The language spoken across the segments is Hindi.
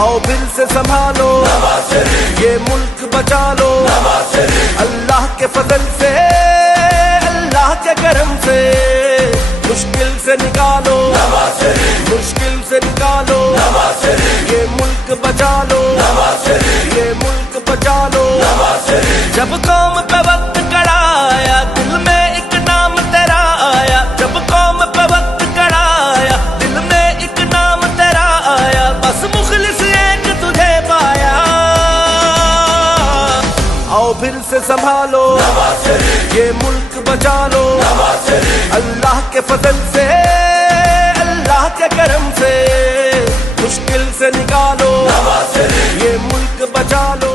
आओ फिर से संभालो ये मुल्क बचा लो, अल्लाह के फजल से, अल्लाह के करम से, मुश्किल से निकालो, मुश्किल से निकालो, ये मुल्क बचा लो, ये मुल्क बचा लो। जब कौम पे वक्त कड़ा आया, दिल में एक नाम तेरा आया, जब कौम पे वक्त कड़ा आया, दिल में एक नाम तेरा आया, बस मुखलिस एक तुझे पाया। आओ फिर से संभालो ये मुल्क बचा लो, अल्लाह के फजल से, अल्लाह के करम से, मुश्किल से निकालो, ये मुल्क बचा लो।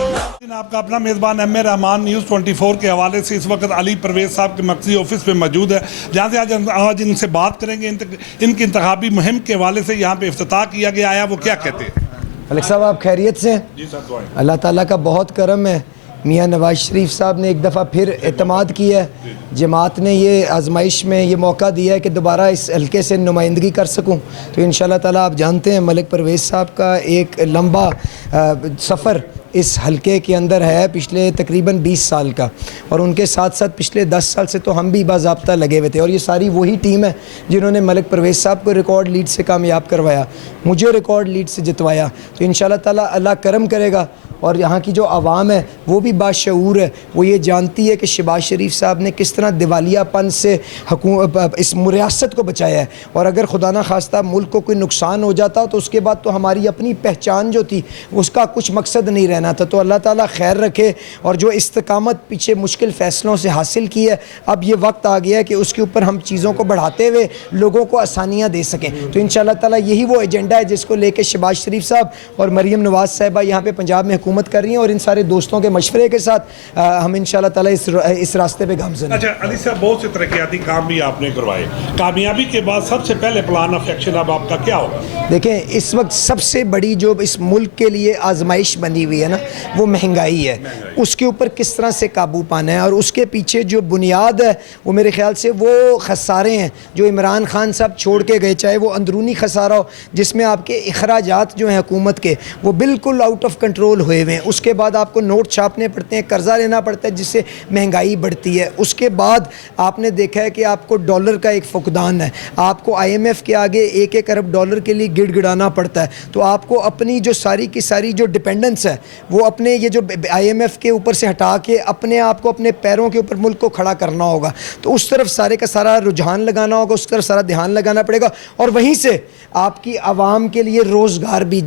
आपका अपना मेज़बान एम ए रहमान न्यूज़ 24 के हवाले से इस वक्त अली परवेज़ साहब के मरकज़ी ऑफिस में मौजूद है, जहाँ से आज इनसे बात करेंगे। इनकी इंतखाबी मुहिम के हवाले से यहाँ पे इफ्तिताह किया गया आया, वो क्या कहते हैं? मलिक साहब आप खैरियत से? जी सर, दुआएं। अल्लाह ताला का बहुत करम है, मियाँ नवाज शरीफ साहब ने एक दफ़ा फिर एतमाद किया है, जमात ने ये आजमाइश में ये मौका दिया है कि दोबारा इस हल्के से नुमाइंदगी कर सकूं। तो इंशाल्लाह ताला आप जानते हैं मलिक परवेज़ साहब का एक लंबा सफ़र इस हलके के अंदर है, पिछले तकरीबन 20 साल का, और उनके साथ साथ पिछले 10 साल से तो हम भी बाज़ाब्ता लगे हुए थे। और ये सारी वही टीम है जिन्होंने मलिक परवेज़ साहब को रिकॉर्ड लीड से कामयाब करवाया, मुझे रिकॉर्ड लीड से जितवाया। तो इंशाल्लाह ताला अल्लाह करम करेगा। और यहाँ की जो आवाम है वो भी बाशऊर है, वो ये जानती है कि शहबाज शरीफ साहब ने किस तरह दिवालियापन से इस रियासत को बचाया है। और अगर खुदा न खास्ता मुल्क को कोई नुकसान हो जाता तो उसके बाद तो हमारी अपनी पहचान जो थी उसका कुछ मकसद नहीं रहना था। तो अल्लाह ताला खैर रखे। और जो इस्तकामत पीछे मुश्किल फ़ैसलों से हासिल की है, अब ये वक्त आ गया है कि उसके ऊपर हम चीज़ों को बढ़ाते हुए लोगों को आसानियाँ दे सकें। तो इंशाअल्लाह ताला यही वो एजेंडा है जिसको लेकर शहबाज शरीफ साहब और मरीम नवाज़ साहिबा यहाँ पे पंजाब में हुकूमत कर रही हैं। और इन सारे दोस्तों के मशवरे के साथ हम इंशाअल्लाह ताला इस रास्ते पे गामज़न हैं। अच्छा अली साहब, बहुत से तरक्याती काम भी आपने करवाए, कामयाबी के बाद सबसे पहले प्लान ऑफ एक्शन अब आपका क्या होगा? देखें, इस वक्त सबसे बड़ी जो इस मुल्क के लिए आजमाइश बनी हुई है ना, वो महंगाई है। उसके ऊपर किस तरह से काबू पाना है, और उसके पीछे जो बुनियाद है वो मेरे ख्याल से वो खसारे हैं जो इमरान खान साहब छोड़ के गए, चाहे वो अंदरूनी खसारा हो जिसमें आपके अखराजात जो हैं हुकूमत के वो बिल्कुल आउट ऑफ कंट्रोल हुए हुए हैं। उसके बाद आपको नोट छापने पड़ते हैं, कर्जा लेना पड़ता है जिससे महंगाई बढ़ती है। उसके बाद आपने देखा है कि आपको डॉलर का एक फुकदान है, आपको IMF के आगे एक अरब डॉलर के लिए गिड़गिड़ाना पड़ता है। तो आपको अपनी जो सारी की सारी जो डिपेंडेंस है वो अपने ये जो IMF के ऊपर से हटा के अपने आप को अपने पैरों के ऊपर मुल्क को खड़ा करना होगा। तो उस तरफ सारे का सारा रुझान लगाना होगा, उस तरफ सारा ध्यान लगाना पड़ेगा, और वहीं से आपकी आवाम के लिए रोज़गार भी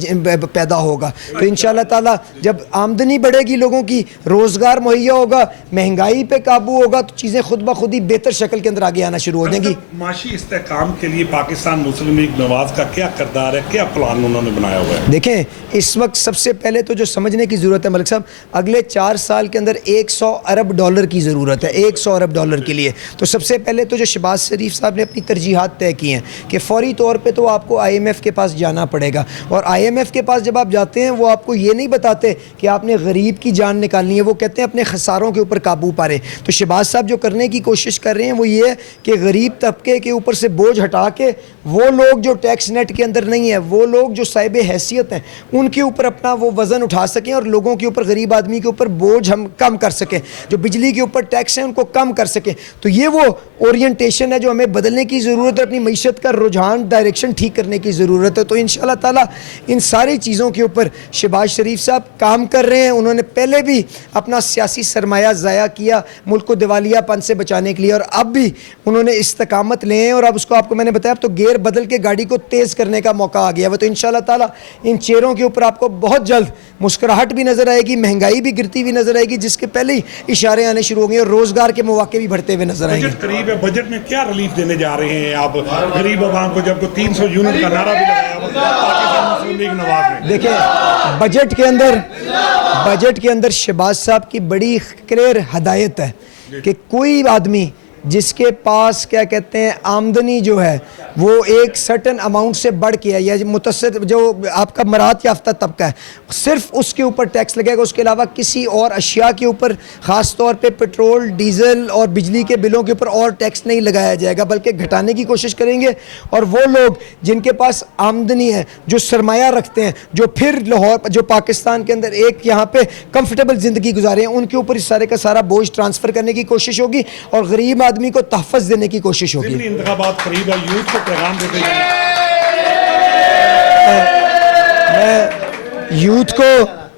पैदा होगा। तो इंशाअल्लाह ताला जब आमदनी बढ़ेगी, लोगों की रोज़गार मुहैया होगा, महंगाई पे काबू होगा, तो चीज़ें खुद ब खुद ही बेहतर शक्ल के अंदर आगे आना शुरू हो जाएंगी। माशी इस्तेहकाम के लिए पाकिस्तान मुस्लिम लीग नवाज का क्या किरदार है, क्या प्लान उन्होंने बनाया हुआ है? देखें, इस वक्त सबसे पहले तो जो समझने की ज़रूरत है मलिक साहब, अगले 4 साल के अंदर 100 अरब डॉलर की ज़रूरत है, 100 अरब डॉलर के लिए। तो सबसे पहले तो जो शहबाज शरीफ साहब ने अपनी तरजीहात तय की हैं कि फ़ौरी तौर पर तो आपको IMF के पास जाना पड़ेगा, और IMF के पास जब आप जाते हैं वो आपको ये नहीं बताते कि आपने गरीब की जान निकालनी है, वो कहते हैं अपने खसारों के ऊपर काबू पारे। तो शहबाज साहब जो करने की कोशिश कर रहे हैं वो ये है कि गरीब तबके के ऊपर से बोझ हटा के वो लोग जो टैक्स नेट के अंदर नहीं है, वो लोग जो साहिब हैसियत हैं, उनके ऊपर अपना वो वज़न उठा सकें, और लोगों के ऊपर, गरीब आदमी के ऊपर बोझ हम कम कर सकें, जो बिजली के ऊपर टैक्स है उनको कम कर सकें। तो ये वो ओरिएंटेशन है जो हमें बदलने की ज़रूरत है, अपनी मईशत का रुझान डायरेक्शन ठीक करने की ज़रूरत है। तो इंशाअल्लाह ताला इन सारी चीज़ों के ऊपर शहबाज शरीफ साहब काम कर रहे हैं। उन्होंने पहले भी अपना सियासी सरमाया ज़ाया किया मुल्क को दिवालियापन से बचाने के लिए, और अब भी उन्होंने इस्तकामत ले हैं, और अब उसको आपको मैंने बताया, अब तो गेयर बदल के गाड़ी को तेज़ करने का मौका आ गया है। तो इंशाअल्लाह ताला इन चेहरों के ऊपर आपको बहुत जल्द मुस्कुराहट भी नज़र आएगी, महंगाई भी गिरती हुई नज़र आएगी, जिसके पहले ही इशारे आने शुरू हो गए, और रोज़गार के मौके भी बढ़ते हुए नजर आएंगे। बजट करीब है, बजट में क्या रिलीफ देने जा रहे हैं आप गरीब आवाम को, जब 300 यूनिट का नारा भी लगाया पाकिस्तान मुस्लिम लीग नवाज ने? देखिए, बजट के अंदर शहबाज साहब की बड़ी क्लियर हदायत है कि कोई आदमी जिसके पास क्या कहते हैं आमदनी जो है वो एक सर्टन अमाउंट से बढ़ के है, या मुतसद जो आपका मराहत याफ्ता तबका है, सिर्फ उसके ऊपर टैक्स लगेगा। उसके अलावा किसी और अशिया के ऊपर, ख़ास तौर पे पेट्रोल, डीज़ल और बिजली के बिलों के ऊपर और टैक्स नहीं लगाया जाएगा, बल्कि घटाने की कोशिश करेंगे। और वो लोग जिनके पास आमदनी है, जो सरमाया रखते हैं, जो फिर लाहौर, जो पाकिस्तान के अंदर एक यहाँ पे कंफर्टेबल ज़िंदगी गुजारे हैं, उनके ऊपर इस सारे का सारा बोझ ट्रांसफ़र करने की कोशिश होगी और गरीब आदमी को तहफ़्फ़ुज़ देने की कोशिश होगी। इंतखाबात करीब है, यूथ को पैगाम देते हैं। मैं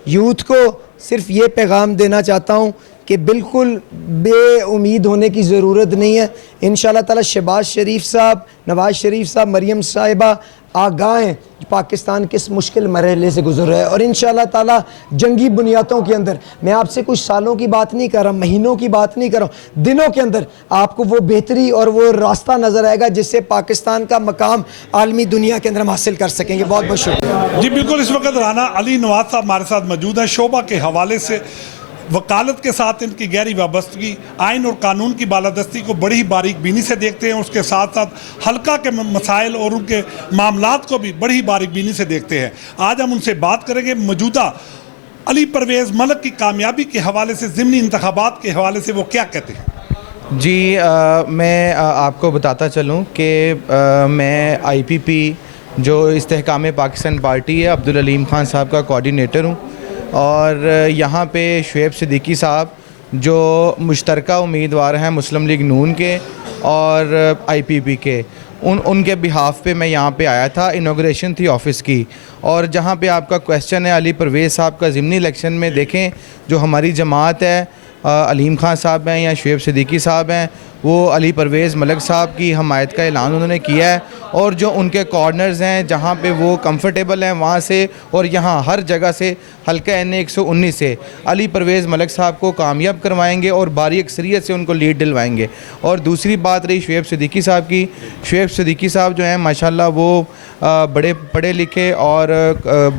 यूथ को सिर्फ ये पैगाम देना चाहता हूँ कि बिल्कुल बेउम्मीद होने की ज़रूरत नहीं है। इंशाअल्लाह ताला शहबाज शरीफ साहब, नवाज़ शरीफ साहब, मरियम साहिबा आगाह हैं पाकिस्तान किस मुश्किल मरहले से गुजर रहा है, और इंशाअल्लाह ताला जंगी बुनियादों के अंदर, मैं आपसे कुछ सालों की बात नहीं कर रहा, महीनों की बात नहीं कर रहा हूँ, दिनों के अंदर आपको वो बेहतरी और वो रास्ता नज़र आएगा जिससे पाकिस्तान का मकाम आलमी दुनिया के अंदर हम हासिल कर सकेंगे। बहुत बहुत शुक्रिया जी। बिल्कुल, इस वक्त राना अली नवाज साहब हमारे साथ मौजूद हैं। शोबा के हवाले से वकालत के साथ इनकी गहरी वाबस्तगी, आइन और कानून की बालादस्ती को बड़ी ही बारीक बीनी से देखते हैं। उसके साथ साथ हल्का के मसाइल और उनके मामलात को भी बड़ी ही बारीक बीनी से देखते हैं। आज हम उनसे बात करेंगे मौजूदा अली परवेज़ मलिक की कामयाबी के हवाले से, ज़िमनी इंतखाबात के हवाले से वो क्या कहते हैं। जी, मैं आपको बताता चलूँ कि मैं IPP जो इस्तेहकाम पाकिस्तान पार्टी है, अब्दुल अलीम खान साहब का कोऑर्डिनेटर हूँ, और यहाँ पे शुएब सिद्दीकी साहब जो मुश्तरका उम्मीदवार हैं मुस्लिम लीग नून के और IPP के, उनके बिहाफ पे मैं यहाँ पे आया था। इनॉग्रेशन थी ऑफ़िस की, और जहाँ पे आपका क्वेश्चन है अली परवेज़ साहब का ज़िमनी इलेक्शन में, देखें जो हमारी जमात है, अलीम खान साहब हैं या शुएब सिद्दीकी साहब हैं, वो अली परवेज़ मलिक साहब की हमायत का ऐलान उन्होंने किया है, और जो उनके कॉर्नर्स हैं जहाँ पे वो कंफर्टेबल हैं वहाँ से और यहाँ हर जगह से हल्का NA 119 से अली परवेज़ मलिक साहब को कामयाब करवाएंगे और बारी अक्सरियत से उनको लीड दिलवाएंगे। और दूसरी बात रही शुएब सिद्दीकी साहब की, शुएब सिद्दीकी साहब जो हैं माशाल्लाह वो बड़े पढ़े लिखे और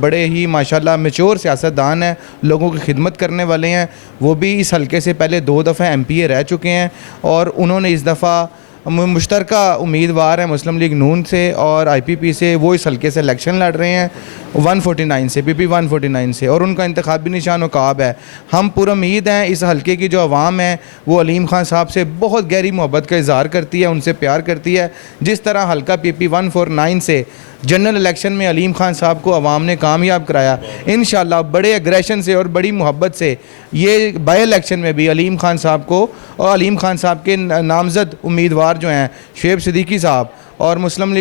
बड़े ही माशाल्लाह मैच्योर सियासतदान हैं, लोगों की खिदमत करने वाले हैं। वो भी इस हल्के से पहले 2 दफ़ा MPA रह चुके हैं, और उन्होंने इस दफ़ा मुश्तरका उम्मीदवार हैं मुस्लिम लीग नून से और IPP से, वो इस हल्के से इलेक्शन लड़ रहे हैं 149 से, PP 149 से, और उनका इंतखाबी निशान उकाब है। हम पूरा उम्मीद हैं इस हल्के की जो आवाम है वो अलीम खान साहब से बहुत गहरी मोहब्बत का इज़हार करती है, उनसे प्यार करती है। जिस तरह हल्का PP 149 से जनरल इलेक्शन में अलीम खान साहब को आवाम ने कामयाब कराया, इंशाअल्लाह बड़े एग्रेशन से और बड़ी मोहब्बत से ये बाई इलेक्शन में भी अलीम खान साहब को और अलीम खान साहब के नामज़द उम्मीदवार जो हैं शुएब सिद्दीकी साहब और मुस्लिम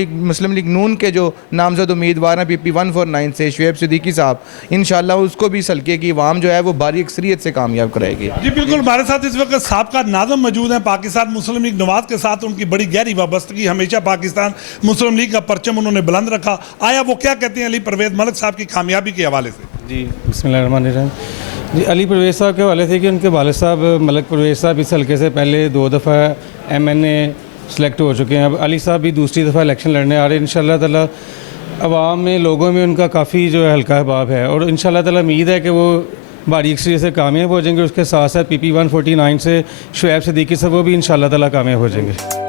लीग नून के जो नामज़द उम्मीदवार हैं PP 149 से शुएब सिद्दीकी साहब, इंशाअल्लाह उसको भी इस हल्के की आवाम जो है वो बारी अक्सरियत से कामयाब कराएगी। जी बिल्कुल, हमारे साथ इस वक्त साबका नाज़िम मौजूद हैं पाकिस्तान मुस्लिम लीग नवाज़ के साथ उनकी बड़ी गहरी वाबस्तगी, हमेशा पाकिस्तान मुस्लिम लीग का परचम उन्होंने बुलंद रखा। आया वो क्या कहते हैं अली परवेज़ मलिक साहब की कामयाबी के हवाले से। जी बिस्मिल्लाहिर्रहमानिर्रहीम। जी, अली परवेज़ साहब के हवाले से कि उनके वालिद साहब मलिक परवेज़ साहब इस हल्के से पहले 2 दफ़ा MNA सेलेक्ट हो चुके हैं। अब अली साहब भी दूसरी दफ़ा इलेक्शन लड़ने आ रहे हैं। इंशाअल्लाह ताला अवाम में, लोगों में उनका काफ़ी जो है हल्का अहबाब है, और इंशाअल्लाह ताला उम्मीद है कि वो बारी अक्सरियत से कामयाब हो जाएंगे। उसके साथ साथ PP 149 से शुएब सिद्दीकी साहब वो भी इंशाअल्लाह ताला कामयाब हो जाएंगे।